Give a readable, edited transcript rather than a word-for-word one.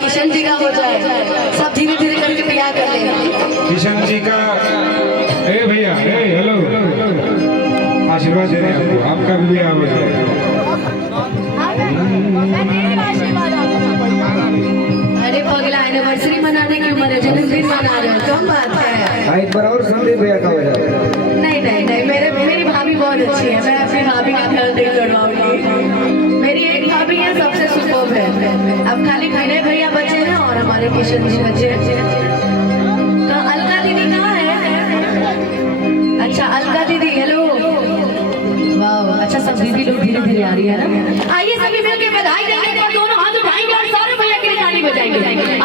किशन जी का हो जाए, सब धीरे धीरे करके ब्याह कर ले। किशन जी का ए भैया ए हेलो आशीर्वाद दे रहे हैं आपको, आपका भी ब्याह हो जाए। अरे पगला एनिवर्सरी मनाने की उम्र है, जन्मदिन मना रहे हो, कम बात है। एक बार और संदीप भैया का हो जाए। नहीं नहीं नहीं, मेरी भाभी बहुत अच्छी है, मैं अपनी भाभी का ख्याल नहीं करवाऊंगी। मेरी एक भाभी है, सबसे सुपर्ब है। अब खाली विनय भैया बचे हैं और हमारे किशन जी बचे हैं। तो अलका दीदी कहाँ है? अच्छा अलका दीदी हेलो, वाह अच्छा, सब दीदी लोग धीरे धीरे आ रही है ना। आइए सभी मिलकर बधाई देंगे और दोनों हाथ उठाएंगे और सारे भैया के लिए ताली बजाएंगे।